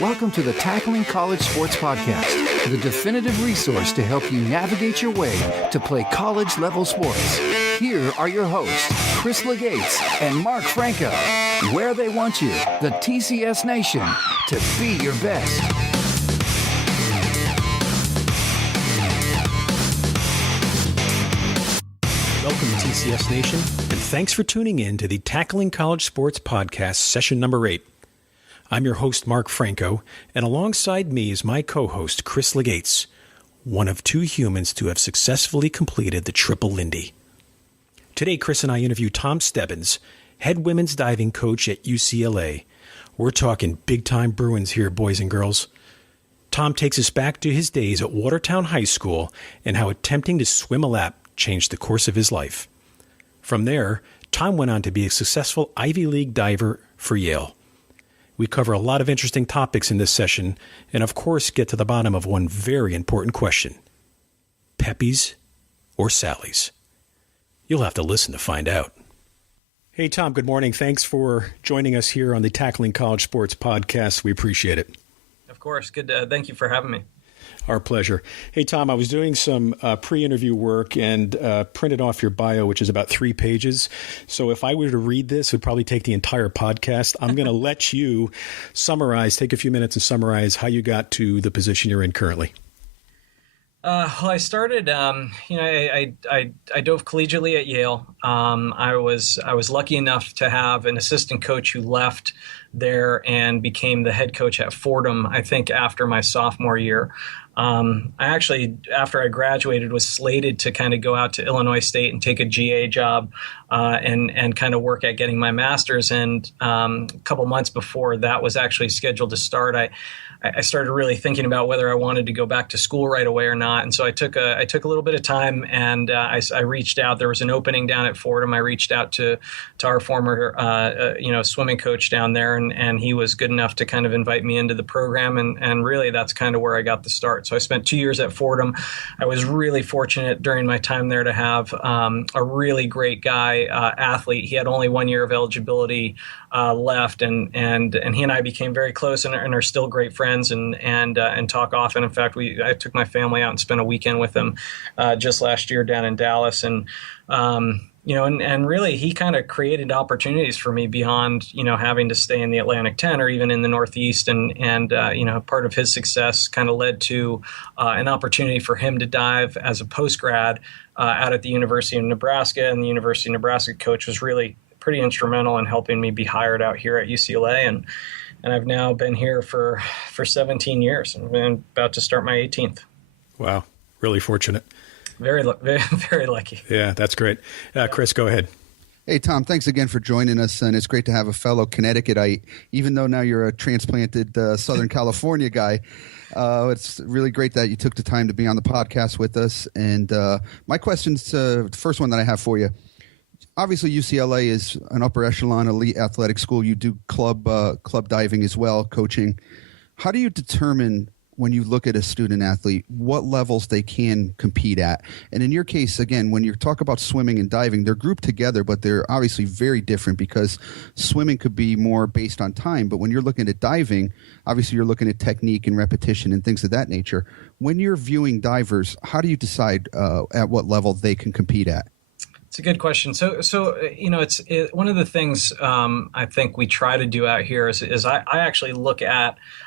Welcome to the Tackling College Sports Podcast, the definitive resource to help you navigate your way to play college-level sports. Here are your hosts, Chris Legates and Mark Franco, where they want you, the TCS Nation, to be your best. Welcome to TCS Nation, and thanks for tuning in to the Tackling College Sports Podcast, session number 8. I'm your host, Mark Franco, and alongside me is my co-host, Chris Legates, one of 2 humans to have successfully completed the Triple Lindy. Today, Chris and I interview Tom Stebbins, head women's diving coach at UCLA. We're talking big-time Bruins here, boys and girls. Tom takes us back to his days at Watertown High School and how attempting to swim a lap changed the course of his life. From there, Tom went on to be a successful Ivy League diver for Yale. We cover a lot of interesting topics in this session, and of course get to the bottom of one very important question. Peppies or Sallies? You'll have to listen to find out. Hey, Tom, good morning. Thanks for joining us here on the Tackling College Sports Podcast. We appreciate it. Of course. Good. Thank you for having me. Our pleasure. Hey, Tom, I was doing some pre-interview work and printed off your bio, which is about 3 pages. So if I were to read this, it would probably take the entire podcast. I'm going to let you take a few minutes and summarize how you got to the position you're in currently. Well, I started, I dove collegiately at Yale. I was lucky enough to have an assistant coach who left there and became the head coach at Fordham, I think, after my sophomore year. I actually, after I graduated, was slated to kind of go out to Illinois State and take a GA job and kind of work at getting my master's. And a couple months before that was actually scheduled to start, I started really thinking about whether I wanted to go back to school right away or not. And so I took a little bit of time and I reached out. There was an opening down at Fordham. I reached out to our former swimming coach down there, and he was good enough to kind of invite me into the program. And really that's kind of where I got the start. So I spent 2 years at Fordham. I was really fortunate during my time there to have a really great guy, athlete. He had only 1 year of eligibility left, and he and I became very close and are still great friends and talk often. In fact, I took my family out and spent a weekend with him just last year down in Dallas, and really he kind of created opportunities for me beyond having to stay in the Atlantic 10 or even in the Northeast, and part of his success kind of led to an opportunity for him to dive as a post-grad out at the University of Nebraska, and the University of Nebraska coach was really pretty instrumental in helping me be hired out here at UCLA, and I've now been here for 17 years. I'm about to start my 18th. Wow, really fortunate. Very, very lucky. Yeah, that's great. Chris, go ahead. Hey, Tom, thanks again for joining us, and it's great to have a fellow Connecticutite, even though now you're a transplanted Southern California guy. It's really great that you took the time to be on the podcast with us. And my question's the first one that I have for you. Obviously, UCLA is an upper echelon elite athletic school. You do club diving as well, coaching. How do you determine, when you look at a student athlete, what levels they can compete at? And in your case, again, when you talk about swimming and diving, they're grouped together, but they're obviously very different, because swimming could be more based on time. But when you're looking at diving, obviously you're looking at technique and repetition and things of that nature. When you're viewing divers, how do you decide at what level they can compete at? It's a good question. So it's one of the things I think we try to do out here is I actually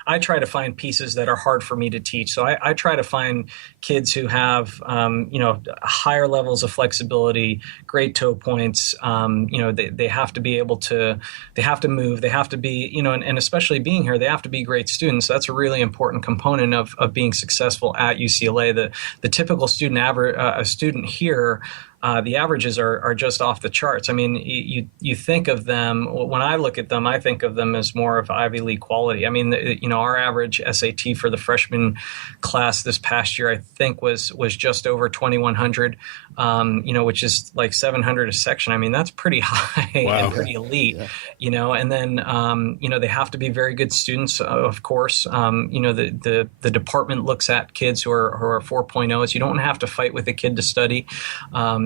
I try to find pieces that are hard for me to teach. So I try to find kids who have higher levels of flexibility, great toe points. They have to be able to, they have to move, they have to be, and especially being here, they have to be great students. That's a really important component of being successful at UCLA. The typical student here. The averages are just off the charts. I mean, you think of them, when I look at them, I think of them as more of Ivy League quality. I mean, our average SAT for the freshman class this past year, I think was just over 2,100, which is like 700 a section. I mean, that's pretty high. Wow. And pretty elite, and then, they have to be very good students, of course. The department looks at kids who are 4.0s. You don't have to fight with a kid to study.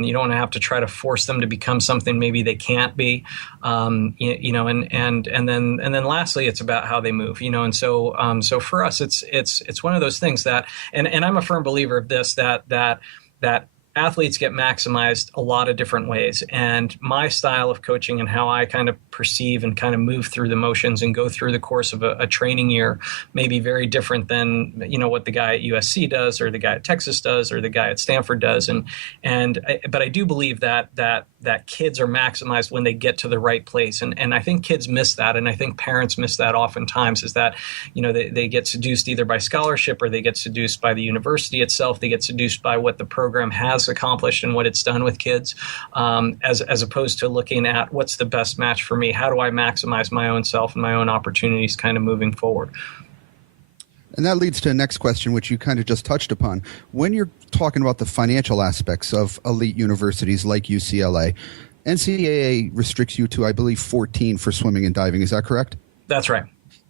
You don't have to try to force them to become something maybe they can't be. And then lastly, it's about how they move. And so for us, it's one of those things that, and I'm a firm believer of this, that athletes get maximized a lot of different ways. And my style of coaching and how I kind of perceive and kind of move through the motions and go through the course of a training year may be very different than, what the guy at USC does, or the guy at Texas does, or the guy at Stanford does. But I do believe that kids are maximized when they get to the right place. And I think kids miss that. And I think parents miss that oftentimes, is that, they get seduced either by scholarship, or they get seduced by the university itself. They get seduced by what the program has accomplished and what it's done with kids, as opposed to looking at what's the best match for me. How do I maximize my own self and my own opportunities kind of moving forward? And that leads to the next question, which you kind of just touched upon. When you're talking about the financial aspects of elite universities like UCLA, NCAA restricts you to, I believe, 14 for swimming and diving. Is that correct? That's right.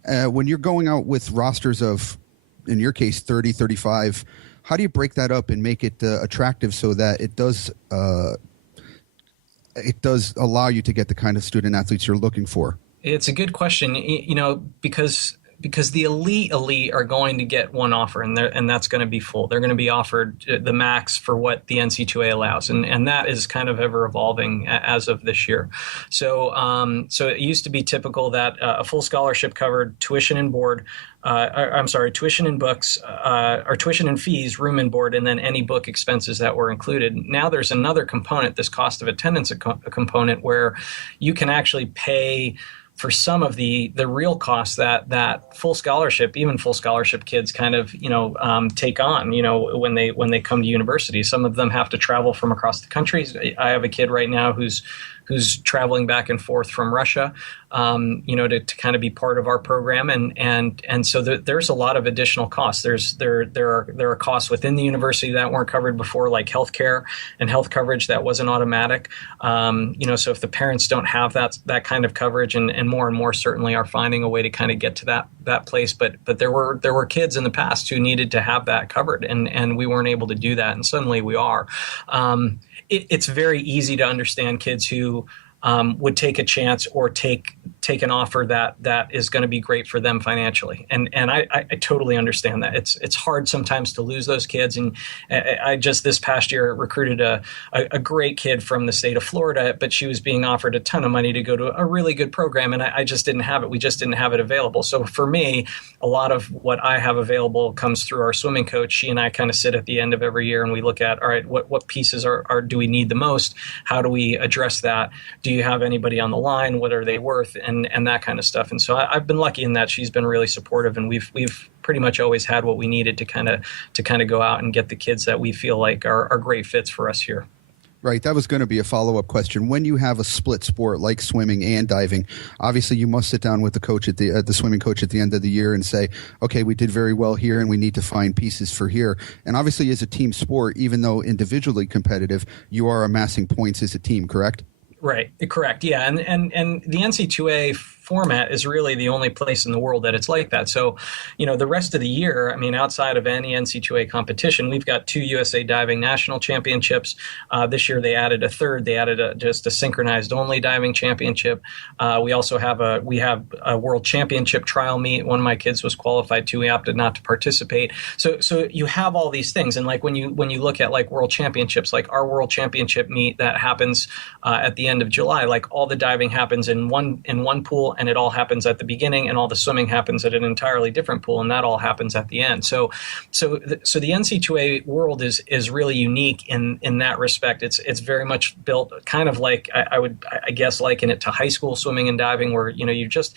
When you're going out with rosters of, in your case, 30, 35, how do you break that up and make it attractive so that it does allow you to get the kind of student athletes you're looking for? It's a good question, because the elite are going to get one offer, and that's going to be full. They're going to be offered the max for what the NC2A allows, and that is kind of ever evolving as of this year. So it used to be typical that a full scholarship covered tuition and board. Tuition and books, or tuition and fees, room and board, and then any book expenses that were included. Now there's another component, this cost of attendance component, where you can actually pay for some of the real costs that full scholarship, even full scholarship kids kind of, take on, when they come to university. Some of them have to travel from across the country. I have a kid right now who's traveling back and forth from Russia, to kind of be part of our program, and so there's a lot of additional costs. There are costs within the university that weren't covered before, like healthcare and health coverage that wasn't automatic. So if the parents don't have that kind of coverage, and more certainly are finding a way to kind of get to that place, but there were kids in the past who needed to have that covered, and we weren't able to do that, and suddenly we are. It's very easy to understand kids who would take a chance or take an offer that is going to be great for them financially, and I totally understand that. It's hard sometimes to lose those kids, and I just this past year recruited a great kid from the state of Florida, but she was being offered a ton of money to go to a really good program, and I just didn't have it. We just didn't have it available. So for me, a lot of what I have available comes through our swimming coach. She and I kind of sit at the end of every year and we look at, all right, what pieces do we need the most? How do we address that? Do you have anybody on the line? What are they worth? And that kind of stuff. And so I've been lucky in that she's been really supportive, and we've pretty much always had what we needed to kind of go out and get the kids that we feel like are great fits for us here. Right. That was going to be a follow-up question. When you have a split sport like swimming and diving, obviously you must sit down with the coach the swimming coach at the end of the year and say, okay, we did very well here and we need to find pieces for here. And obviously as a team sport, even though individually competitive, you are amassing points as a team, correct? Right. Correct. Yeah. And the NC2A format is really the only place in the world that it's like that. So, the rest of the year, outside of any NC2A competition, we've got 2 USA Diving National Championships. This year they added a third. They added just a synchronized only diving championship. We also have a World Championship trial meet. One of my kids was qualified to. We opted not to participate. So you have all these things. And like when you look at like World Championships, like our World Championship meet that happens at the end of July, like all the diving happens in one pool, and it all happens at the beginning, and all the swimming happens at an entirely different pool, and that all happens at the end. So the NC2A world is really unique in that respect. It's very much built kind of like I guess liken it to high school swimming and diving, where you just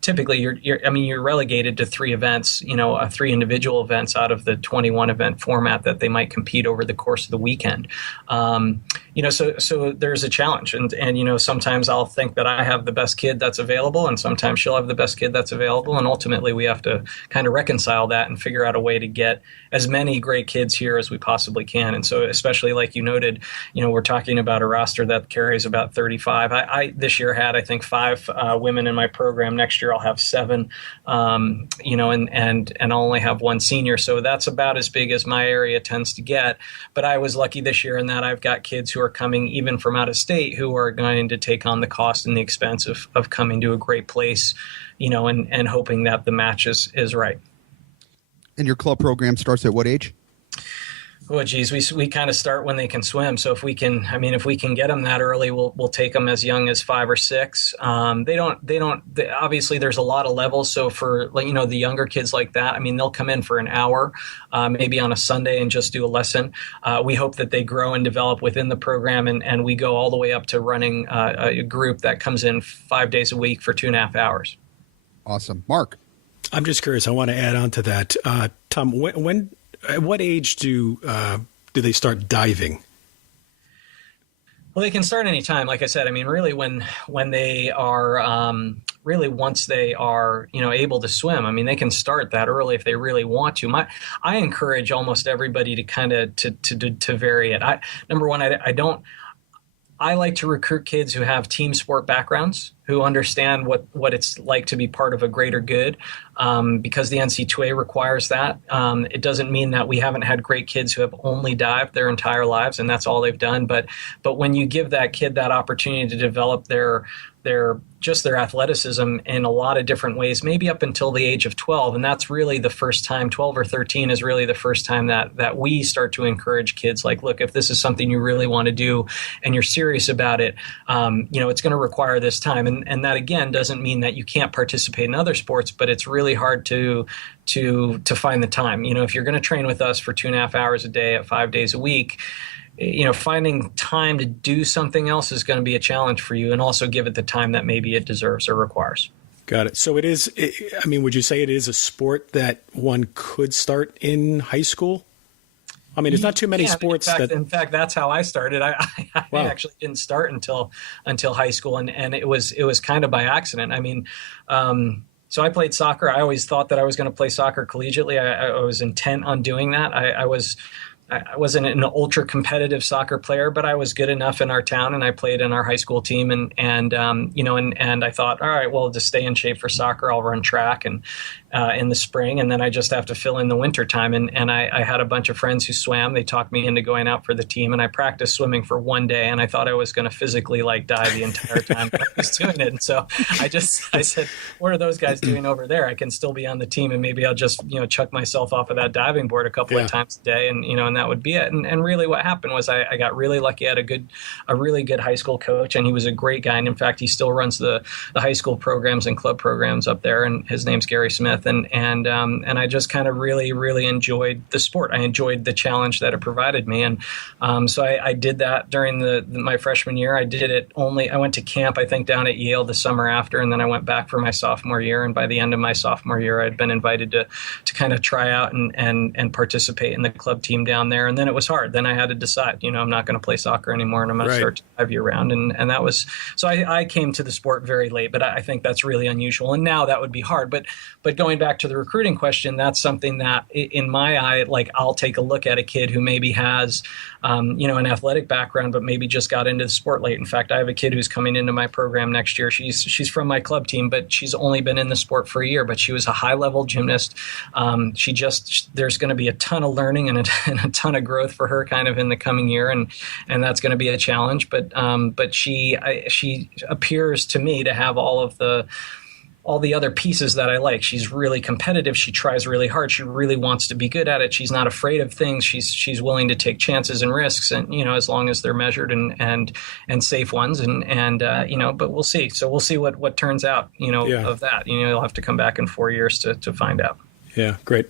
typically you're relegated to 3 events, 3 individual events out of the 21 event format that they might compete over the course of the weekend. So there's a challenge, and sometimes I'll think that I have the best kid that's available, and sometimes she'll have the best kid that's available, and ultimately we have to kind of reconcile that and figure out a way to get as many great kids here as we possibly can. And so, especially like you noted, we're talking about a roster that carries about 35. I this year had, I think, 5 women in my program. Next year I'll have 7, and I'll only have 1 senior. So that's about as big as my area tends to get. But I was lucky this year in that I've got kids who are coming even from out of state who are going to take on the cost and the expense of coming to a great place, and hoping that the match is right. And your club program starts at what age? Oh, geez, we kind of start when they can swim. So if we can get them that early, we'll take them as young as 5 or 6. Obviously there's a lot of levels. So for the younger kids like that, they'll come in for an hour, maybe on a Sunday and just do a lesson. We hope that they grow and develop within the program, and we go all the way up to running a group that comes in 5 days a week for 2.5 hours. Awesome. Mark. I'm just curious. I want to add on to that. Tom, at what age do they start diving? Well, they can start any time. Like I said, really when they are really once they are able to swim, they can start that early if they really want to. I encourage almost everybody to kind of to vary it. Number one, I like to recruit kids who have team sport backgrounds, who understand what it's like to be part of a greater good, because the NC2A requires that. It doesn't mean that we haven't had great kids who have only dived their entire lives and that's all they've done. But when you give that kid that opportunity to develop their athleticism in a lot of different ways, maybe up until the age of 12. And that's really the first time, 12 or 13 is really the first time that we start to encourage kids like, look, if this is something you really want to do and you're serious about it, it's going to require this time. And that, again, doesn't mean that you can't participate in other sports, but it's really hard to find the time. If you're going to train with us for 2.5 hours a day at 5 days a week, finding time to do something else is going to be a challenge for you, and also give it the time that maybe it deserves or requires. Got it. So would you say it is a sport that one could start in high school? There's not too many sports in fact, that's how I started. I Wow. actually didn't start until high school, and it was kind of by accident. So I played soccer. I always thought that I was going to play soccer collegiately. I was intent on doing that. I wasn't an ultra competitive soccer player, but I was good enough in our town, and I played in our high school team. And I thought, all right, well, to stay in shape for soccer, I'll run track and in the spring, and then I just have to fill in the winter time. And I had a bunch of friends who swam. They talked me into going out for the team, and I practiced swimming for one day, and I thought I was going to physically die the entire time I was doing it. And so I said, what are those guys doing over there? I can still be on the team, and maybe I'll just chuck myself off of that diving board a couple of times a day, and that would be it. And really what happened was I got really lucky. I had a really good high school coach, and he was a great guy. And in fact, he still runs the high school programs and club programs up there, and his name's Gary Smith. And I just kind of really, really enjoyed the sport. I enjoyed the challenge that it provided me. And so I did that during my freshman year. I did it I went to camp, I think, down at Yale the summer after, and then I went back for my sophomore year. And by the end of my sophomore year, I'd been invited to kind of try out and participate in the club team down there. And then it was hard. Then I had to decide, I'm not going to play soccer anymore, and I'm going to start to dive year round. And that was, so I came to the sport very late, but I think that's really unusual. And now that would be hard. But going back to the recruiting question, that's something that in my eye, I'll take a look at a kid who maybe has, an athletic background, but maybe just got into the sport late. In fact, I have a kid who's coming into my program next year. She's from my club team, but she's only been in the sport for a year, but she was a high level gymnast. There's going to be a ton of learning and a ton of growth for her kind of in the coming year. And that's going to be a challenge, but she appears to me to have all the other pieces that I like. She's really competitive. She tries really hard. She really wants to be good at it. She's not afraid of things. She's willing to take chances and risks, and as long as they're measured and safe ones. But we'll see. So we'll see what turns out. Of that. You'll have to come back in 4 years to find out. Yeah, great.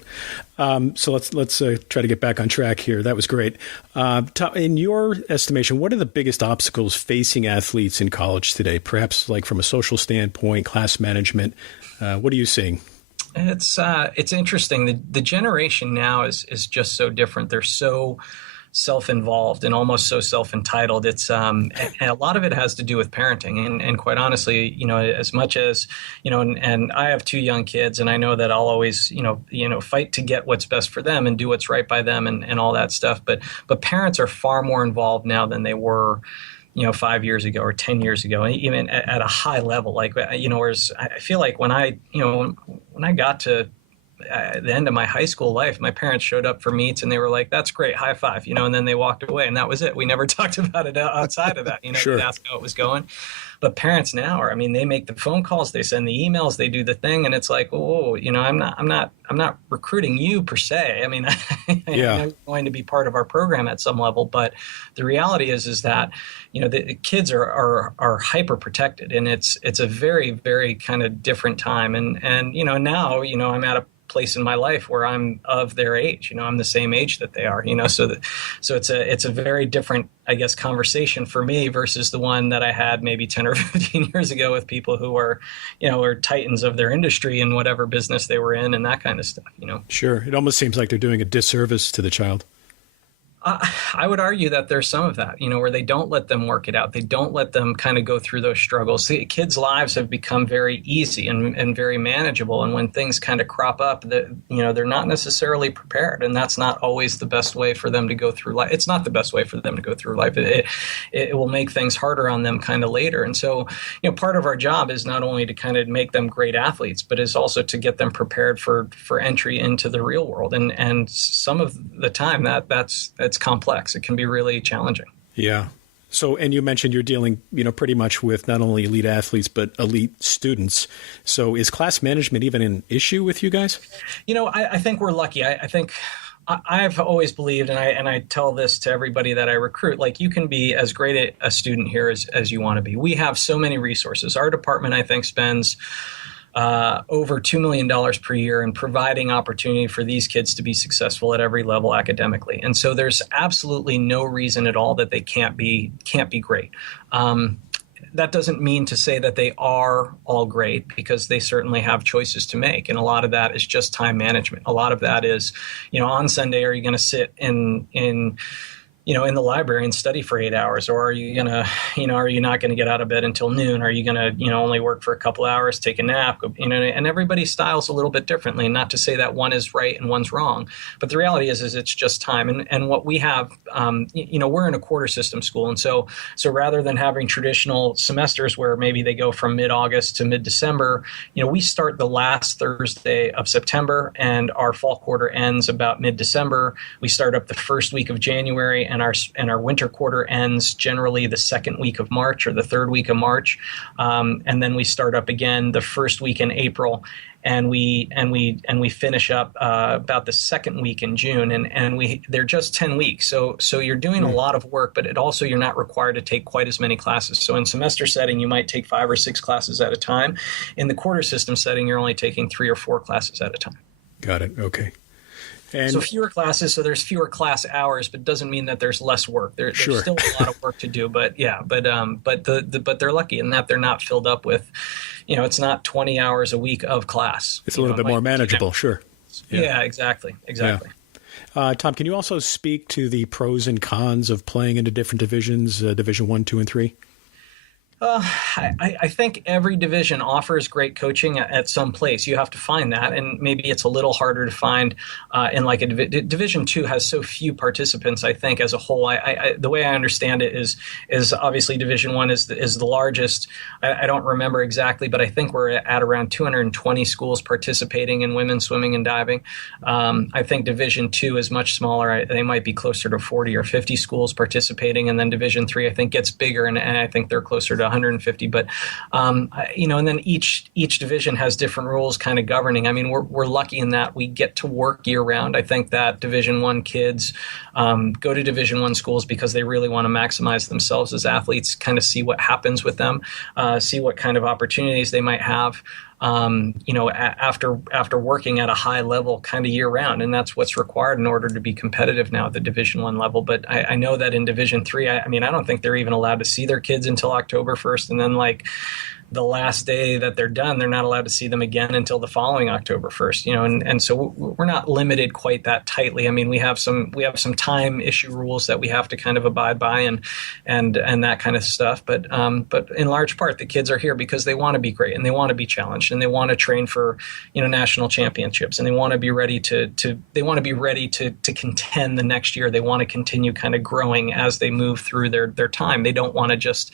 So let's try to get back on track here. That was great. In your estimation, what are the biggest obstacles facing athletes in college today? Perhaps from a social standpoint, class management. What are you seeing? It's interesting. The generation now is just so different. They're so self-involved and almost so self-entitled. It's and a lot of it has to do with parenting. And quite honestly, as much as and I have 2 young kids, and I know that I'll always fight to get what's best for them and do what's right by them and all that stuff. But parents are far more involved now than they were 5 years ago or 10 years ago, even at a high level. Whereas I feel like when I got to at the end of my high school life, my parents showed up for meets and they were like, "That's great, high five," and then they walked away, and that was it. We never talked about it outside of that. Sure. They'd ask how it was going. But parents now they make the phone calls, they send the emails, they do the thing, and it's like, oh, I'm not recruiting you per se. I know you're going to be part of our program at some level, but the reality is that the kids are hyper protected, and it's a very, very kind of different time, and now I'm at a place in my life where I'm of their age. I'm the same age that they are. So it's a very different, I guess, conversation for me versus the one that I had maybe 10 or 15 years ago with people who are titans of their industry and whatever business they were in and that kind of stuff. Sure. It almost seems like they're doing a disservice to the child. I would argue that there's some of that, where they don't let them work it out. They don't let them kind of go through those struggles. The kids' lives have become very easy and very manageable. And when things kind of crop up, they're not necessarily prepared. And that's not always the best way for them to go through life. It's not the best way for them to go through life. It will make things harder on them kind of later. And so, part of our job is not only to kind of make them great athletes, but is also to get them prepared for entry into the real world. And some of the time that's complex. It can be really challenging. Yeah. So, and you mentioned you're dealing, pretty much with not only elite athletes, but elite students. So is class management even an issue with you guys? I think we're lucky. I think I've always believed, and I tell this to everybody that I recruit, like, you can be as great a student here as you want to be. We have so many resources. Our department, I think, spends over $2 million per year in providing opportunity for these kids to be successful at every level academically. And so there's absolutely no reason at all that they can't be great. That doesn't mean to say that they are all great, because they certainly have choices to make. And a lot of that is just time management. A lot of that is, on Sunday, are you going to sit in the library and study for 8 hours, or are you gonna, are you not going to get out of bed until noon? Are you going to, only work for a couple hours, take a nap? And everybody's style's a little bit differently. Not to say that one is right and one's wrong, but the reality is it's just time. And what we have, we're in a quarter system school, and so rather than having traditional semesters where maybe they go from mid-August to mid-December, we start the last Thursday of September, and our fall quarter ends about mid-December. We start up the first week of January. And our winter quarter ends generally the second week of March or the third week of March, and then we start up again the first week in April, and we finish up about the second week in June, and they're just 10 weeks. So you're doing a lot of work, but you're not required to take quite as many classes. So in semester setting, you might take 5 or 6 classes at a time. In the quarter system setting, you're only taking 3 or 4 classes at a time. Got it. Okay. And so fewer classes, so there's fewer class hours, but doesn't mean that there's less work. There's still a lot of work to do, but they're lucky in that they're not filled up with, it's not 20 hours a week of class. It's a little bit more manageable, sure. Yeah, exactly. Yeah. Tom, can you also speak to the pros and cons of playing into different divisions, Division 1, 2, and 3? I think every division offers great coaching at some place. You have to find that, and maybe it's a little harder to find in like a Division 2 has so few participants. I think as a whole, the way I understand it is obviously Division 1 is the largest. I don't remember exactly, but I think we're at around 220 schools participating in women's swimming and diving. I think Division 2 is much smaller. They might be closer to 40 or 50 schools participating, and then Division 3 I think gets bigger, and I think they're closer to 150, but and then each division has different rules kind of governing. I mean, we're lucky in that we get to work year round. I think that Division 1 kids go to Division 1 schools because they really want to maximize themselves as athletes, kind of see what happens with them, see what kind of opportunities they might have. After working at a high level kind of year round, and that's what's required in order to be competitive now at the Division 1 level. But I know that in Division 3, I don't think they're even allowed to see their kids until October 1st, and then like the last day that they're done, they're not allowed to see them again until the following October 1st, and so we're not limited quite that tightly. I mean, we have some time issue rules that we have to kind of abide by and that kind of stuff. But in large part, the kids are here because they want to be great and they want to be challenged and they want to train for, national championships, and they want to be ready to contend the next year. They want to continue kind of growing as they move through their time. They don't want to just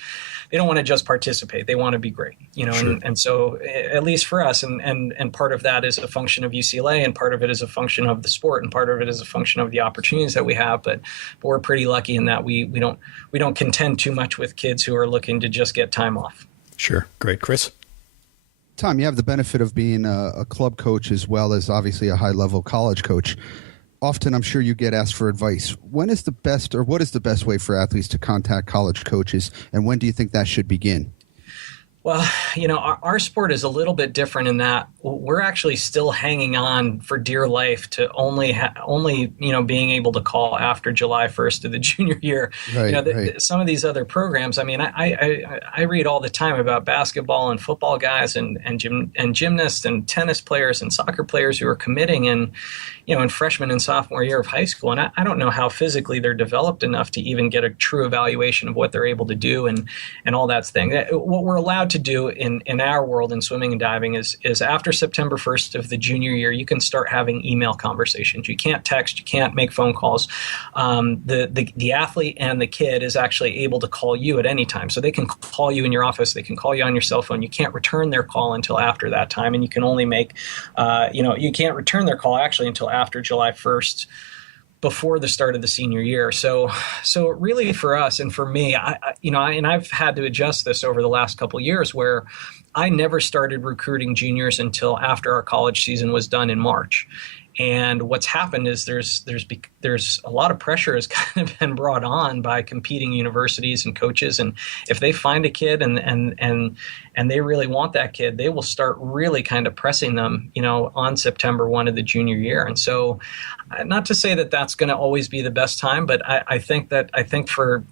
participate. They want to be great. great, Sure. and so at least for us, and part of that is a function of UCLA, and part of it is a function of the sport, and part of it is a function of the opportunities that we have. But we're pretty lucky in that we don't contend too much with kids who are looking to just get time off. Sure. Great. Chris? Tom, you have the benefit of being a club coach as well as obviously a high-level college coach. Often, I'm sure you get asked for advice. What is the best way for athletes to contact college coaches, and when do you think that should begin? Well, our sport is a little bit different in that we're actually still hanging on for dear life to only being able to call after July 1st of the junior year. Right. Some of these other programs, I mean, I read all the time about basketball and football guys and gymnasts and tennis players and soccer players who are committing in freshman and sophomore year of high school. And I don't know how physically they're developed enough to even get a true evaluation of what they're able to do and all that thing. What we're allowed to do in our world in swimming and diving is after September 1st of the junior year, you can start having email conversations. You can't text, you can't make phone calls. The athlete and the kid is actually able to call you at any time. So they can call you in your office, they can call you on your cell phone. You can't return their call until after that time, and you can only make, you can't return their call actually until after July 1st. Before the start of the senior year. So really for us and for me, and I've had to adjust this over the last couple of years where I never started recruiting juniors until after our college season was done in March. And what's happened is there's a lot of pressure has kind of been brought on by competing universities and coaches. And if they find a kid and they really want that kid, they will start really kind of pressing them, on September 1 of the junior year. And so, not to say that that's going to always be the best time, but I think for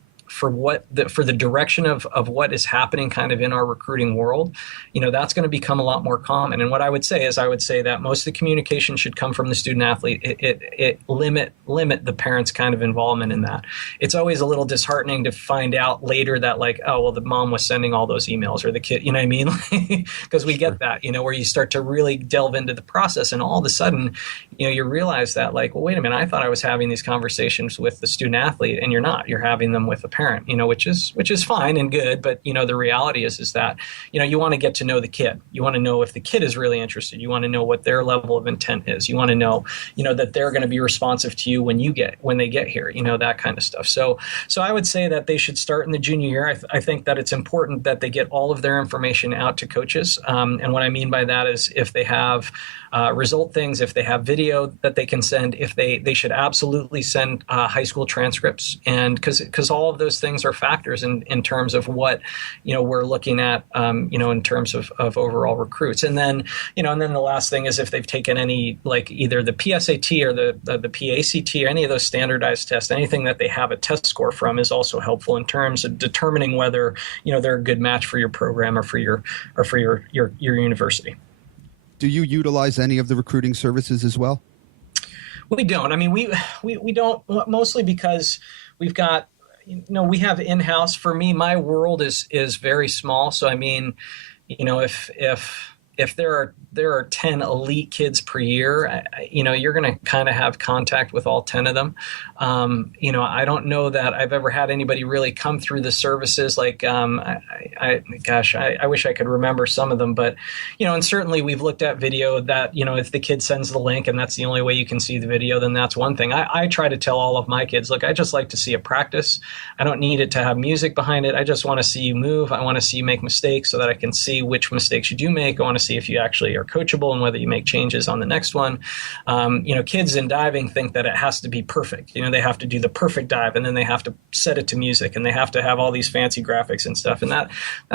the direction of what is happening kind of in our recruiting world, that's going to become a lot more common. And what I would say is that most of the communication should come from the student athlete. It limit the parents' kind of involvement in that. It's always a little disheartening to find out later that the mom was sending all those emails or the kid, you know what I mean? Because we get that, where you start to really delve into the process and all of a sudden, you realize that wait a minute, I thought I was having these conversations with the student athlete and you're not. You're having them with a parent, which is fine and good. But, the reality is that, you want to get to know the kid. You want to know if the kid is really interested. You want to know what their level of intent is. You want to know, that they're going to be responsive to you when they get here, that kind of stuff. So I would say that they should start in the junior year. I think that it's important that they get all of their information out to coaches. And what I mean by that is if they have result things, if they have video that they can send, if they should absolutely send high school transcripts, and because all of those things are factors in terms of what we're looking at in terms of overall recruits. And then the last thing is if they've taken any either the PSAT or the PACT or any of those standardized tests, anything that they have a test score from is also helpful in terms of determining whether they're a good match for your program or for your university. Do you utilize any of the recruiting services as well? We don't. I mean, we don't, mostly because we've got, we have in-house. For me, my world is very small. So, I mean, if there are 10 elite kids per year, you're going to kind of have contact with all 10 of them. I don't know that I've ever had anybody really come through the services. I wish I could remember some of them, but, and certainly we've looked at video that, if the kid sends the link and that's the only way you can see the video, then that's one thing. I try to tell all of my kids, look, I just like to see a practice. I don't need it to have music behind it. I just want to see you move. I want to see you make mistakes so that I can see which mistakes you do make. I want to see if you actually are coachable and whether you make changes on the next one. Kids in diving think that it has to be perfect. They have to do the perfect dive and then they have to set it to music and they have to have all these fancy graphics and stuff. And that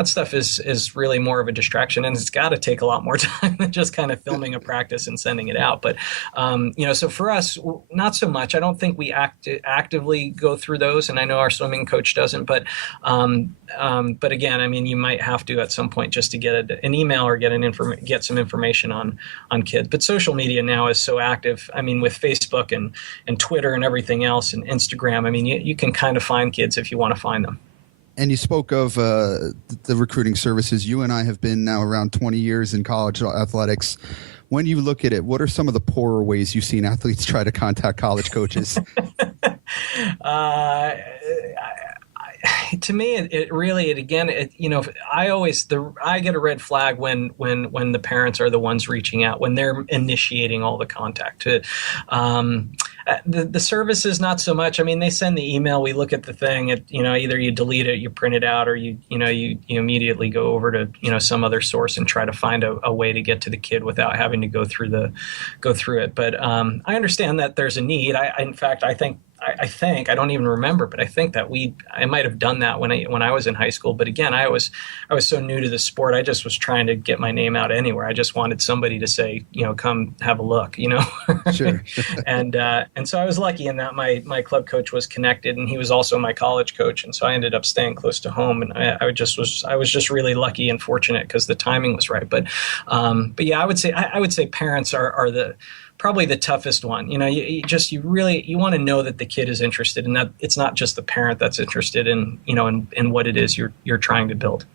stuff is really more of a distraction, and it's got to take a lot more time than just kind of filming a practice and sending it out. But, so for us, not so much. I don't think we actively go through those, and I know our swimming coach doesn't, but again, I mean, you might have to at some point just to get an email or get some information on kids. But social media now is so active. I mean, with Facebook and Twitter and everything else and Instagram, I mean, you can kind of find kids if you want to find them. And you spoke of the recruiting services. You and I have been now around 20 years in college athletics. When you look at it, what are some of the poorer ways you've seen athletes try to contact college coaches? to me, I get a red flag when the parents are the ones reaching out, when they're initiating all the contact. The services, not so much. I mean, they send the email, we look at the thing, either you delete it, you print it out, or you immediately go over to, some other source and try to find a way to get to the kid without having to go through it. But I understand that there's a need. In fact, I think I don't even remember, but I think that I might have done that when I was in high school. But again, I was so new to the sport. I just was trying to get my name out anywhere. I just wanted somebody to say, come have a look, Sure. And so I was lucky in that my club coach was connected, and he was also my college coach. And so I ended up staying close to home, and I was just really lucky and fortunate because the timing was right. But yeah, I would say parents are probably the toughest one. You want to know that the kid is interested, and that it's not just the parent that's interested in what it is you're trying to build.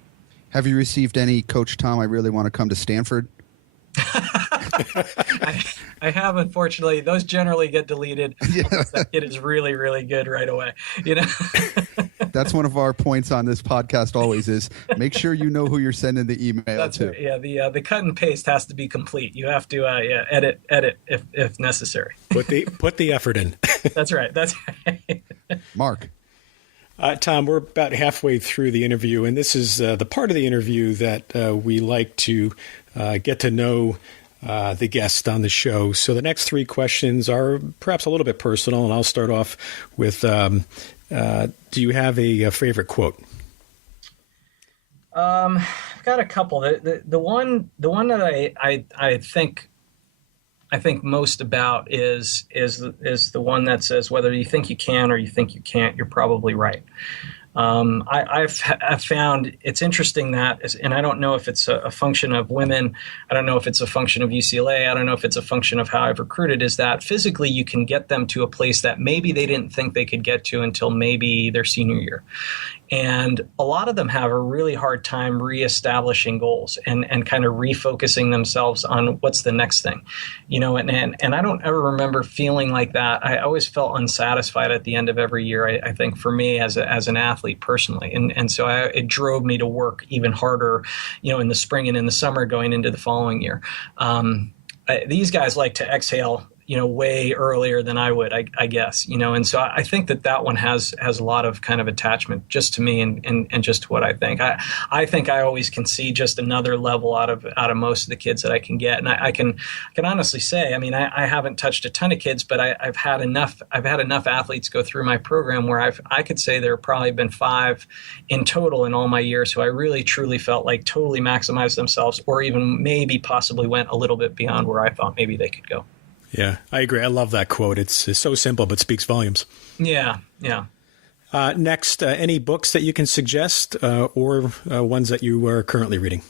Have you received any, Coach Tom, I really want to come to Stanford? I have, unfortunately. Those generally get deleted. Yeah. That kid is really, really good right away. That's one of our points on this podcast always is make sure you know who you're sending the email to. Right. Yeah, the cut and paste has to be complete. You have to edit if necessary. Put the effort in. That's right. Mark. Tom, we're about halfway through the interview, and this is the part of the interview that we like to get to know the guest on the show. So the next three questions are perhaps a little bit personal, and I'll start off with, do you have a favorite quote? I've got a couple. The one that I think most about is the one that says, whether you think you can or you think you can't, you're probably right. I've found it's interesting and I don't know if it's a function of women. I don't know if it's a function of UCLA. I don't know if it's a function of how I've recruited, is that physically you can get them to a place that maybe they didn't think they could get to until maybe their senior year. And a lot of them have a really hard time reestablishing goals and kind of refocusing themselves on what's the next thing, and I don't ever remember feeling like that. I always felt unsatisfied at the end of every year. I think for me as an athlete personally. And so it drove me to work even harder, in the spring and in the summer going into the following year. These guys like to exhale way earlier than I would, I guess, and so I think that one has a lot of kind of attachment just to me and just to what I think. I think I always can see just another level out of most of the kids that I can get. And I can honestly say, I mean, I haven't touched a ton of kids, but I've had enough athletes go through my program where I could say there have probably been 5 in total in all my years who I really truly felt like totally maximized themselves, or even maybe possibly went a little bit beyond where I thought maybe they could go. Yeah, I agree. I love that quote. It's so simple, but speaks volumes. Yeah. Next, any books that you can suggest or ones that you are currently reading?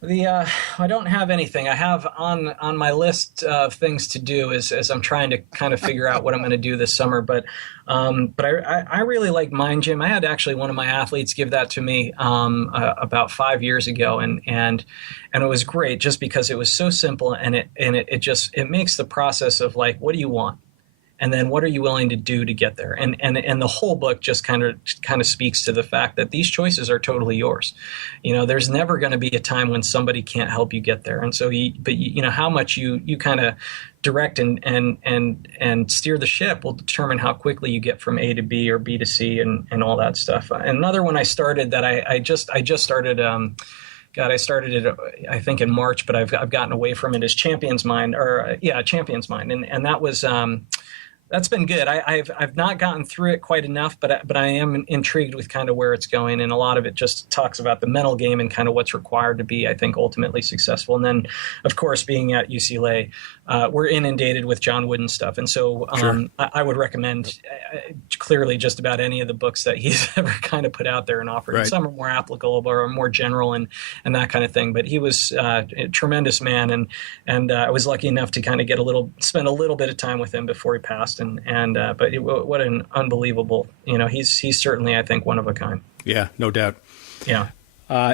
I don't have anything. I have on my list of things to do as I'm trying to kind of figure out what I'm going to do this summer. But I really like Mind Gym. I had actually one of my athletes give that to me about 5 years ago, and it was great just because it was so simple, and it makes the process of like, what do you want? And then what are you willing to do to get there? And the whole book just kind of speaks to the fact that these choices are totally yours. There's never going to be a time when somebody can't help you get there. And so, how much you kind of direct and steer the ship will determine how quickly you get from A to B or B to C and all that stuff. And another one I started that I just started. I started it, I think, in March, but I've gotten away from it, is Champion's Mind, Champion's Mind, and that was. That's been good. I've not gotten through it quite enough, but I am intrigued with kind of where it's going, and a lot of it just talks about the mental game and kind of what's required to be, I think, ultimately successful. And then, of course, being at UCLA, we're inundated with John Wooden stuff, and so Sure. I would recommend clearly just about any of the books that he's ever kind of put out there and offered. Right. And some are more applicable or more general and that kind of thing. But he was a tremendous man, and I was lucky enough to kind of spend a little bit of time with him before he passed. What an unbelievable, he's certainly, I think, one of a kind. Yeah, no doubt. Yeah.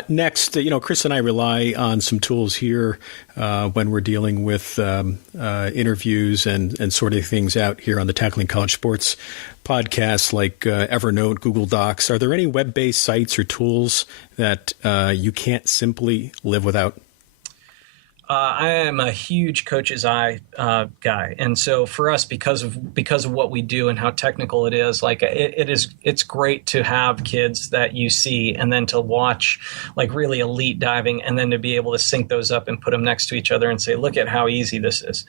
Next, Chris and I rely on some tools here when we're dealing with interviews and sorting things out here on the Tackling College Sports podcast, like Evernote, Google Docs. Are there any web-based sites or tools that you can't simply live without? I am a huge Coach's Eye guy, and so for us, because of what we do and how technical it is, like it's great to have kids that you see, and then to watch like really elite diving, and then to be able to sync those up and put them next to each other and say, look at how easy this is.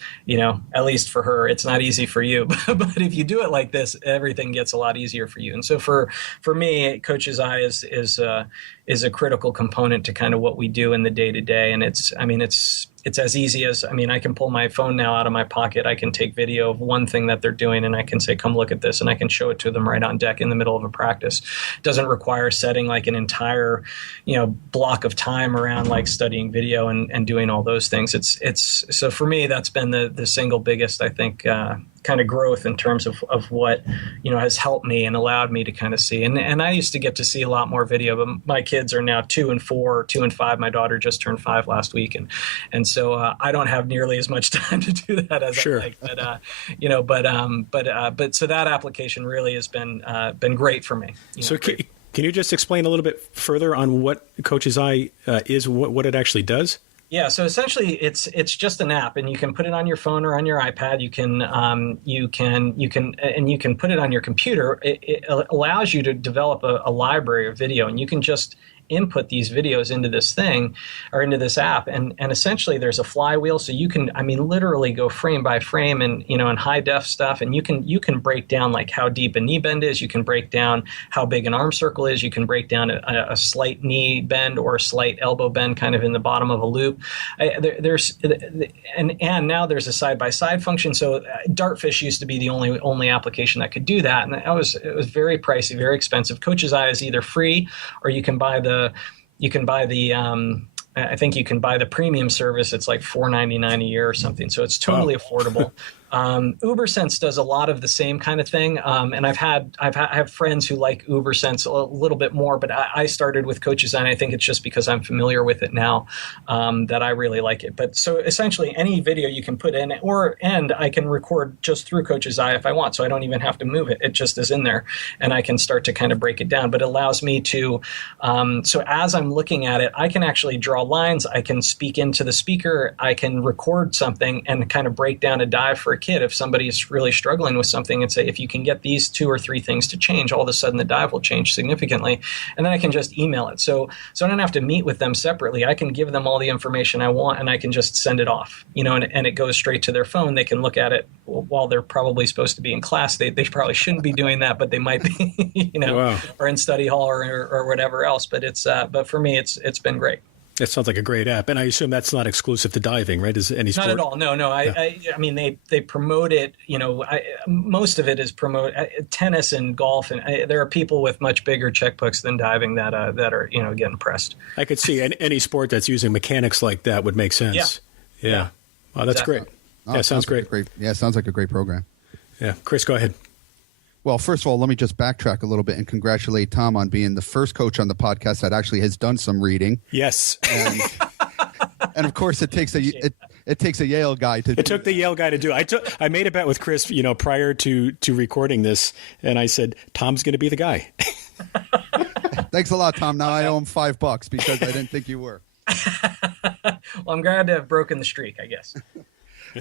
At least for her, it's not easy for you, but if you do it like this, everything gets a lot easier for you. And so for me, Coach's Eye is a critical component to kind of what we do in the day to day, and it's as easy as, I can pull my phone now out of my pocket. I can take video of one thing that they're doing, and I can say, come look at this, and I can show it to them right on deck in the middle of a practice. It doesn't require setting like an entire, block of time around like studying video and doing all those things. It's so for me, that's been the single biggest, I think, kind of growth in terms of what has helped me and allowed me to kind of see. And I used to get to see a lot more video, but my kids are now 2 and 4, 2 and 5. My daughter just turned 5 last week, and so I don't have nearly as much time to do that as sure. I like. But so that application really has been great for me. So can you just explain a little bit further on what Coach's Eye is, what it actually does? Yeah, so essentially it's just an app, and you can put it on your phone or on your iPad. You can put it on your computer. It allows you to develop a library of video, and you can just input these videos into this thing or into this app, and essentially there's a flywheel, so you can literally go frame by frame and in high def stuff, and you can break down like how deep a knee bend is. You can break down how big an arm circle is. You can break down a slight knee bend or a slight elbow bend kind of in the bottom of a loop. And now there's a side by side function. So Dartfish used to be the only application that could do that, and it was very pricey, very expensive. Coach's Eye is either free, or you can buy the I think you can buy the premium service. It's like $4.99 a year or something. So it's totally affordable. UberSense does a lot of the same kind of thing, and I have friends who like UberSense a little bit more, but I started with Coach's Eye, and I think it's just because I'm familiar with it now that I really like it. But so essentially, any video you can put in, and I can record just through Coach's Eye if I want, so I don't even have to move it. It just is in there, and I can start to kind of break it down. But it allows me to, so as I'm looking at it, I can actually draw lines. I can speak into the speaker. I can record something and kind of break down a dive for a kid if somebody's really struggling with something, and say, if you can get these 2 or 3 things to change, all of a sudden the dive will change significantly. And then I can just email it. So I don't have to meet with them separately. I can give them all the information I want, and I can just send it off, and it goes straight to their phone. They can look at it while they're probably supposed to be in class. They probably shouldn't be doing that, but they might be, Wow. or in study hall or whatever else. But but for me, it's been great. That sounds like a great app, and I assume that's not exclusive to diving, right? Is any sport? Not at all. No. Yeah. They promote it. Most of it is tennis and golf, and there are people with much bigger checkbooks than diving that are getting pressed. I could see any sport that's using mechanics like that would make sense. Yeah. Wow, that's exactly. great. Yeah, sounds great. Sounds like a great program. Yeah, Chris, go ahead. Well, first of all, let me just backtrack a little bit and congratulate Tom on being the first coach on the podcast that actually has done some reading. Yes. And of course, it takes a Yale guy to. It took the Yale guy to do it. I made a bet with Chris, prior to recording this, and I said Tom's going to be the guy. Thanks a lot, Tom. Now I owe him $5 because I didn't think you were. Well, I'm glad to have broken the streak, I guess.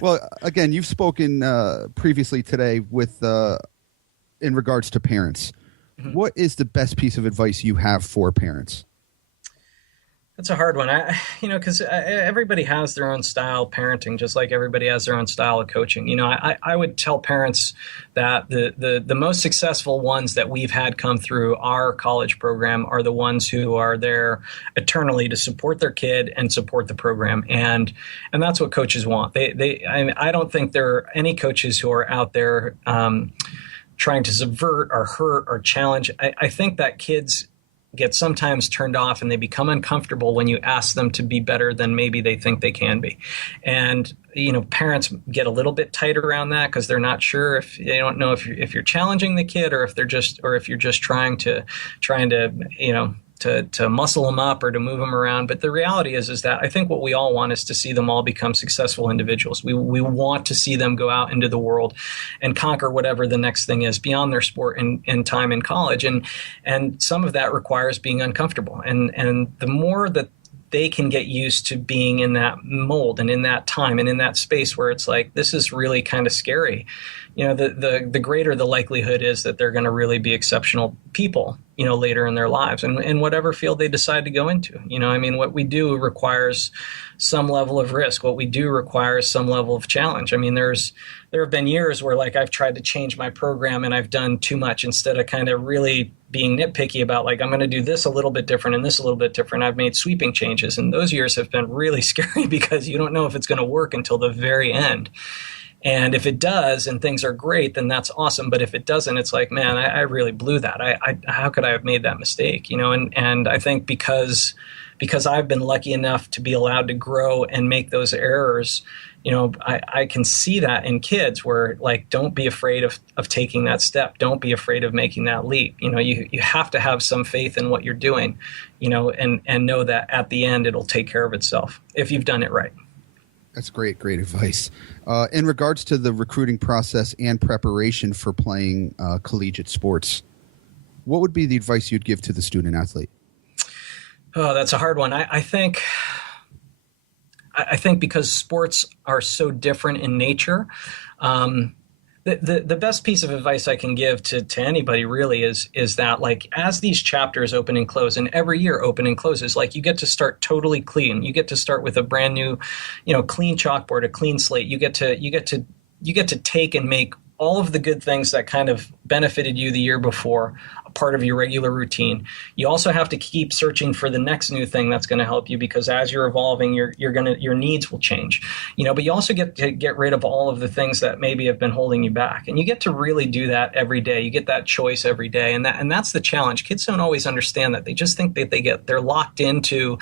Well, again, you've spoken previously today with. In regards to parents, mm-hmm. What is the best piece of advice you have for parents? That's a hard one. Because everybody has their own style of parenting, just like everybody has their own style of coaching. I would tell parents that the most successful ones that we've had come through our college program are the ones who are there eternally to support their kid and support the program, and that's what coaches want. I don't think there are any coaches who are out there trying to subvert or hurt or challenge. I think that kids get sometimes turned off and they become uncomfortable when you ask them to be better than maybe they think they can be. And, parents get a little bit tight around that because they're not sure if they don't know if you're challenging the kid or if you're just trying to to muscle them up or to move them around. But the reality is that I think what we all want is to see them all become successful individuals. We want to see them go out into the world and conquer whatever the next thing is beyond their sport and time in college. And some of that requires being uncomfortable. And the more that they can get used to being in that mold and in that time and in that space where it's like, this is really kind of scary, the greater the likelihood is that they're going to really be exceptional people, later in their lives and in whatever field they decide to go into. What we do requires some level of risk. What we do requires some level of challenge. There have been years where I've tried to change my program and I've done too much instead of kind of really being nitpicky about I'm going to do this a little bit different and this a little bit different. I've made sweeping changes, and those years have been really scary because you don't know if it's going to work until the very end. And if it does and things are great, then that's awesome. But if it doesn't, it's like, man, I really blew that. How could I have made that mistake? And I think because I've been lucky enough to be allowed to grow and make those errors, I can see that in kids where don't be afraid of taking that step. Don't be afraid of making that leap. You have to have some faith in what you're doing, and know that at the end it'll take care of itself if you've done it right. That's great advice. In regards to the recruiting process and preparation for playing collegiate sports, what would be the advice you'd give to the student athlete? Oh, that's a hard one. I think because sports are so different in nature, the best piece of advice I can give to anybody really is that as these chapters open and close, and every year open and closes, you get to start totally clean. You get to start with a brand new, clean chalkboard, a clean slate. You get to take and make all of the good things that kind of benefited you the year before a part of your regular routine. You also have to keep searching for the next new thing that's going to help you, because as you're evolving, your needs will change. But you also get to get rid of all of the things that maybe have been holding you back, and you get to really do that every day. You get that choice every day, and that's the challenge. Kids don't always understand that. They just think that they're locked into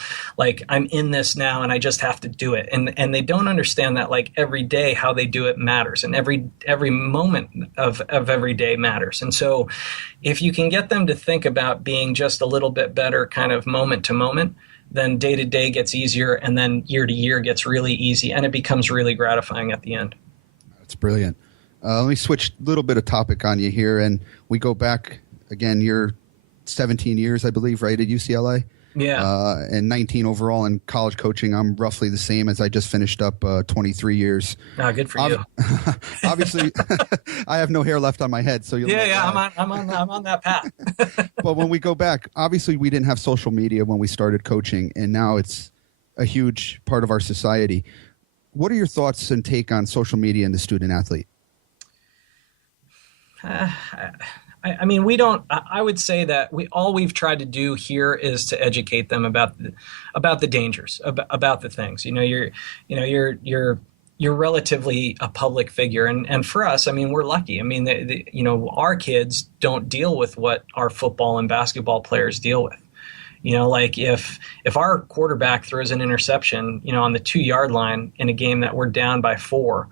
I'm in this now and I just have to do it, and they don't understand that every day how they do it matters, and every moment of every day matters. And so if you can get them to think about being just a little bit better kind of moment to moment, then day to day gets easier, and then year to year gets really easy, and it becomes really gratifying at the end. That's brilliant. Let me switch a little bit of topic on you here, and we go back again. You're 17 years, I believe, right, at UCLA? Yeah. And 19 overall in college coaching. I'm roughly the same, as I just finished up 23 years. Good for you. Obviously, I have no hair left on my head, so you'll I'm on that path. But when we go back, obviously we didn't have social media when we started coaching, and now it's a huge part of our society. What are your thoughts and take on social media and the student athlete? I would say that we've tried to do here is to educate them about the dangers, about the things. You're relatively a public figure, and for us, we're lucky. Our kids don't deal with what our football and basketball players deal with. If our quarterback throws an interception, on the 2-yard line in a game that we're down by 4,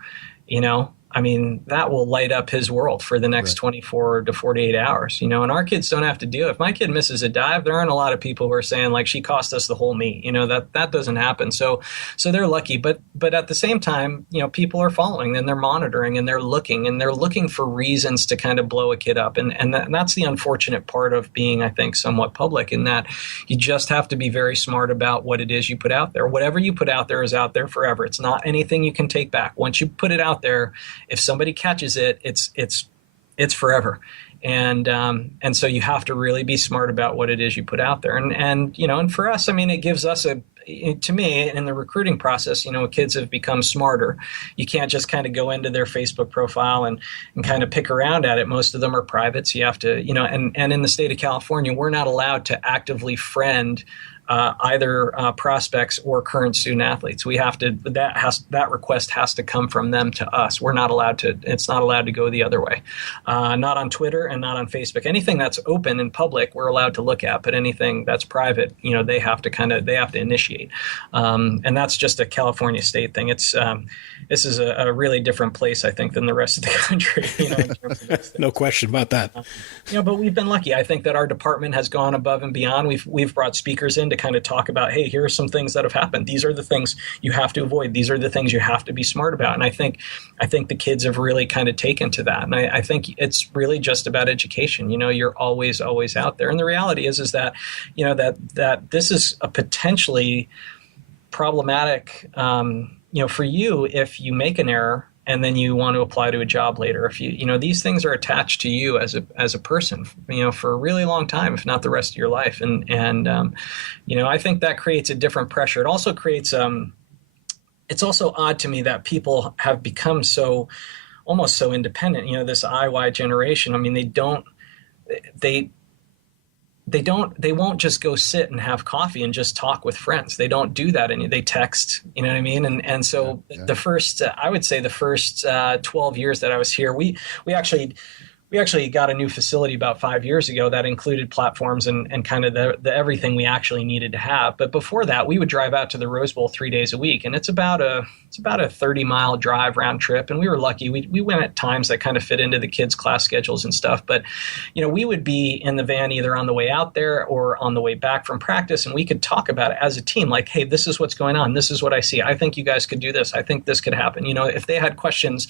that will light up his world for the next 24 to 48 hours, and our kids don't have to deal. If my kid misses a dive, there aren't a lot of people who are saying she cost us the whole meet, that doesn't happen. So they're lucky, but at the same time, people are following and they're monitoring and they're looking for reasons to kind of blow a kid up. And that's the unfortunate part of being, I think, somewhat public, in that you just have to be very smart about what it is you put out there. Whatever you put out there is out there forever. It's not anything you can take back. Once you put it out there, if somebody catches it, it's forever. And so you have to really be smart about what it is you put out there. And for us, it gives us to me, in the recruiting process, kids have become smarter. You can't just kind of go into their Facebook profile and kind of pick around at it. Most of them are private. So you have to, and in the state of California, we're not allowed to actively friend either prospects or current student athletes. We have to, that request has to come from them to us. We're not allowed to, it's not allowed to go the other way. Not on Twitter and not on Facebook. Anything that's open and public, we're allowed to look at, but anything that's private, they have to initiate. And that's just a California state thing. this is a really different place, I think, than the rest of the country. In terms of those things. No question about that. But we've been lucky. I think that our department has gone above and beyond. We've brought speakers in to kind of talk about, hey, here are some things that have happened. These are the things you have to avoid. These are the things you have to be smart about. And I think the kids have really kind of taken to that. And I think it's really just about education. You're always out there. And the reality is that, that this is a potentially problematic, for you if you make an error and then you want to apply to a job later. If these things are attached to you as a person, for a really long time, if not the rest of your life. And I think that creates a different pressure. It also creates, it's also odd to me that people have become almost so independent. This IY generation. I mean, they won't just go sit and have coffee and just talk with friends. They don't do that. And they text, you know what I mean? And so the first, I would say the first 12 years that I was here, we actually got a new facility about 5 years ago that included platforms and kind of the everything we actually needed to have. But before that, we would drive out to the Rose Bowl 3 days a week. And it's about a 30-mile drive round trip. And we were lucky. We went at times that kind of fit into the kids' class schedules and stuff. But, we would be in the van either on the way out there or on the way back from practice. And we could talk about it as a team, like, hey, this is what's going on. This is what I see. I think you guys could do this. I think this could happen. If they had questions.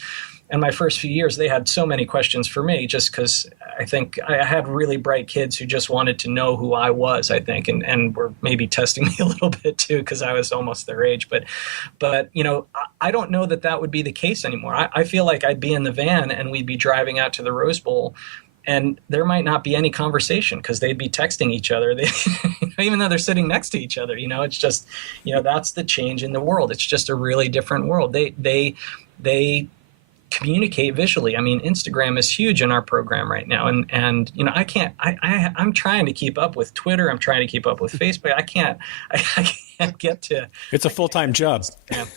And my first few years, they had so many questions for me just because I think I had really bright kids who just wanted to know who I was, I think, and were maybe testing me a little bit too because I was almost their age. But I don't know that would be the case anymore. I feel like I'd be in the van and we'd be driving out to the Rose Bowl and there might not be any conversation because they'd be texting each other, even though they're sitting next to each other. It's just, that's the change in the world. It's just a really different world. They communicate visually. I mean, Instagram is huge in our program right now. And I'm trying to keep up with Twitter. I'm trying to keep up with Facebook. I can't get to. It's a full-time job.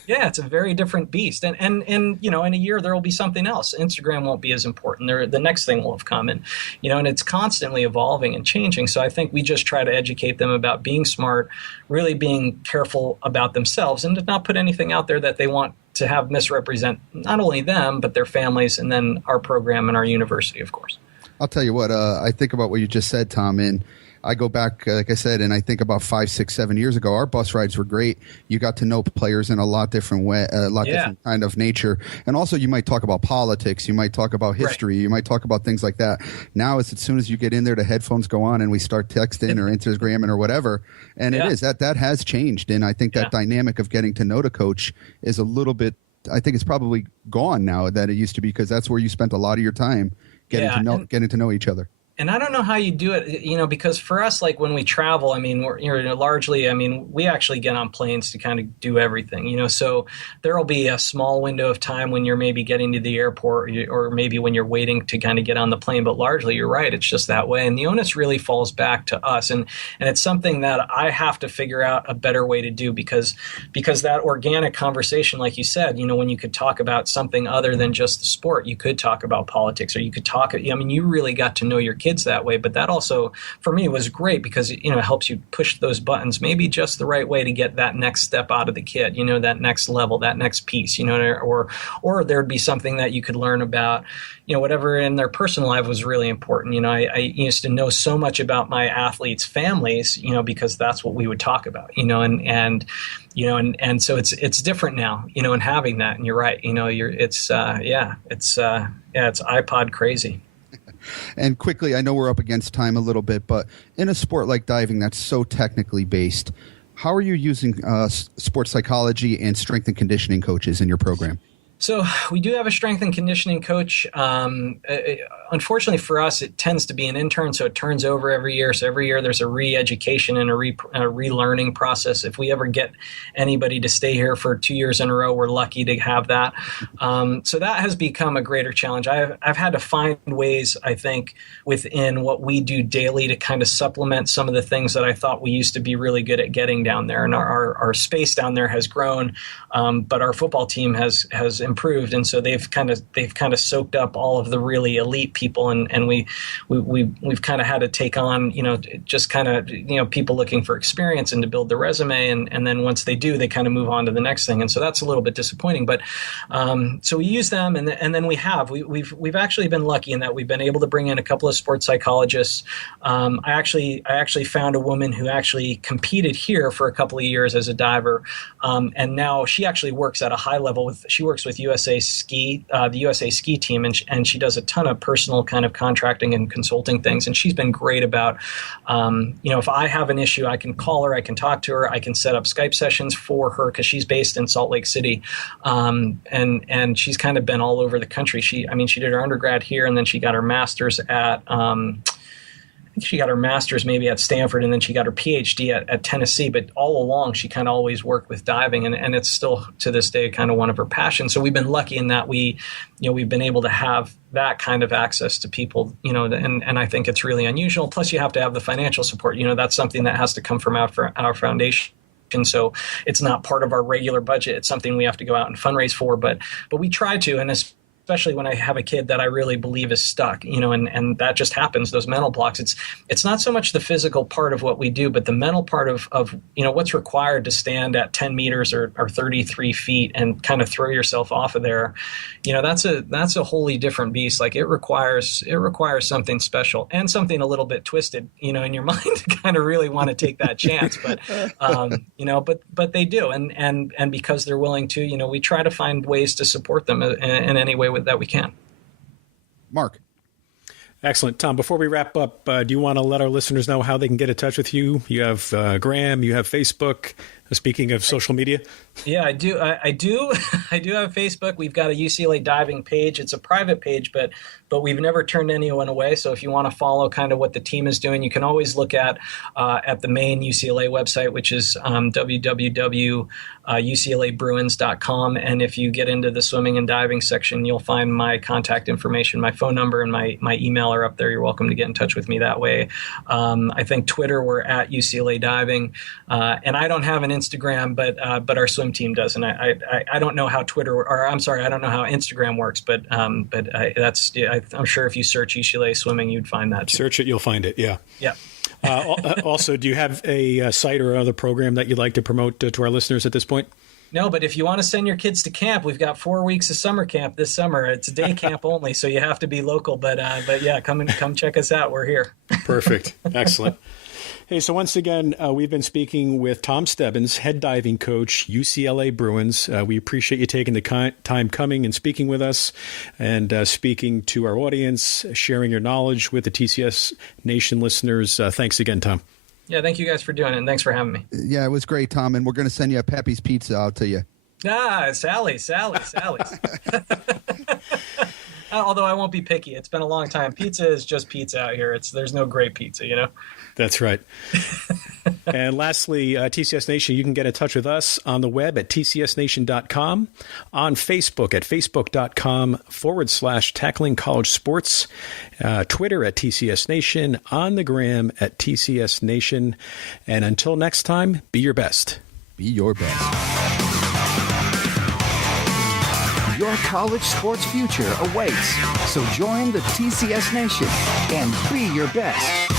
Yeah, it's a very different beast. And in a year there will be something else. Instagram won't be as important. The next thing will have come and it's constantly evolving and changing. So I think we just try to educate them about being smart, really being careful about themselves and to not put anything out there that they want to have misrepresent not only them, but their families and then our program and our university, of course. I'll tell you what, I think about what you just said, Tom, and I go back, like I said, and I think about 5, 6, 7 years ago, our bus rides were great. You got to know players in a lot different way, different kind of nature. And also you might talk about politics. You might talk about history. Right. You might talk about things like that. Now it's as soon as you get in there, the headphones go on and we start texting or Instagramming or whatever. And it is that has changed. And I think that dynamic of getting to know the coach is a little bit, I think it's probably gone now that it used to be, because that's where you spent a lot of your time getting to know each other. And I don't know how you do it, because for us, like when we travel, I mean, we're largely, we actually get on planes to kind of do everything, so there will be a small window of time when you're maybe getting to the airport or maybe when you're waiting to kind of get on the plane. But largely, you're right. It's just that way. And the onus really falls back to us. And it's something that I have to figure out a better way to do because that organic conversation, like you said, when you could talk about something other than just the sport, you could talk about politics or you could talk, you really got to know your kids that way. But that also for me was great because it helps you push those buttons maybe just the right way to get that next step out of the kid, that next level, that next piece, or there'd be something that you could learn about, whatever in their personal life was really important. I used to know so much about my athletes' families, because that's what we would talk about, and so it's different now, in having that. And you're right, it's iPod crazy. And quickly, I know we're up against time a little bit, but in a sport like diving that's so technically based, how are you using sports psychology and strength and conditioning coaches in your program? So we do have a strength and conditioning coach. Unfortunately for us, it tends to be an intern, so it turns over every year. So every year there's a re-education and a relearning process. If we ever get anybody to stay here for 2 years in a row, we're lucky to have that. So that has become a greater challenge. I've had to find ways, I think, within what we do daily to kind of supplement some of the things that I thought we used to be really good at getting down there. And our space down there has grown, but our football team has improved, and so they've kind of soaked up all of the really elite people, and we've kind of had to take on, just kind of, people looking for experience and to build the resume, and then once they do, they kind of move on to the next thing, and so that's a little bit disappointing. But so we use them, and then we've actually been lucky in that we've been able to bring in a couple of sports psychologists. I actually found a woman who actually competed here for a couple of years as a diver, and now she actually works at a high level she works with USA Ski, the USA Ski team, and she does a ton of personal kind of contracting and consulting things, and she's been great about, if I have an issue, I can call her, I can talk to her, I can set up Skype sessions for her because she's based in Salt Lake City, and she's kind of been all over the country. She did her undergrad here, and then she got her master's at I think she got her master's maybe at Stanford, and then she got her PhD at Tennessee. But all along, she kind of always worked with diving, and it's still to this day kind of one of her passions. So we've been lucky in that we've been able to have that kind of access to people, and I think it's really unusual. Plus, you have to have the financial support. That's something that has to come from our foundation. And so it's not part of our regular budget. It's something we have to go out and fundraise for, but we try to, and especially when I have a kid that I really believe is stuck, and that just happens, those mental blocks. It's not so much the physical part of what we do, but the mental part of what's required to stand at 10 meters or 33 feet and kind of throw yourself off of there. That's a wholly different beast. Like it requires something special and something a little bit twisted, in your mind to kind of really want to take that chance. But, but they do. And because they're willing to, we try to find ways to support them in any way that we can. Mark. Excellent. Tom, before we wrap up, do you want to let our listeners know how they can get in touch with you? You have Graham, you have Facebook. Speaking of social media. Yeah, I do. I do have Facebook. We've got a UCLA diving page. It's a private page, but we've never turned anyone away. So if you want to follow kind of what the team is doing, you can always look at the main UCLA website, which is www.uclabruins.com. And if you get into the swimming and diving section, you'll find my contact information, my phone number, and my email are up there. You're welcome to get in touch with me that way. I think Twitter, we're at UCLA Diving, and I don't have an Instagram, but our swim team does, and I don't know how I don't know how Instagram works, but I'm sure if you search UCLA swimming, you'd find that too. Search it, you'll find it. Yeah. Yeah. Also, do you have a site or other program that you'd like to promote to our listeners at this point? No, but if you want to send your kids to camp, we've got 4 weeks of summer camp this summer. It's a day camp only, so you have to be local. But yeah, come check us out. We're here. Perfect. Excellent. Hey, so once again, we've been speaking with Tom Stebbins, head diving coach, UCLA Bruins. We appreciate you taking the time coming and speaking with us and speaking to our audience, sharing your knowledge with the TCS Nation listeners. Thanks again, Tom. Yeah, thank you guys for doing it, and thanks for having me. Yeah, it was great, Tom, and we're going to send you a Pepe's Pizza out to you. Sally's. Although I won't be picky. It's been a long time. Pizza is just pizza out here. There's no great pizza, That's right. And lastly, TCS Nation, you can get in touch with us on the web at tcsnation.com, on Facebook at facebook.com/tackling college sports, Twitter at TCS Nation, on the gram at TCS Nation. And until next time, be your best. Be your best. Your college sports future awaits. So join the TCS Nation and be your best.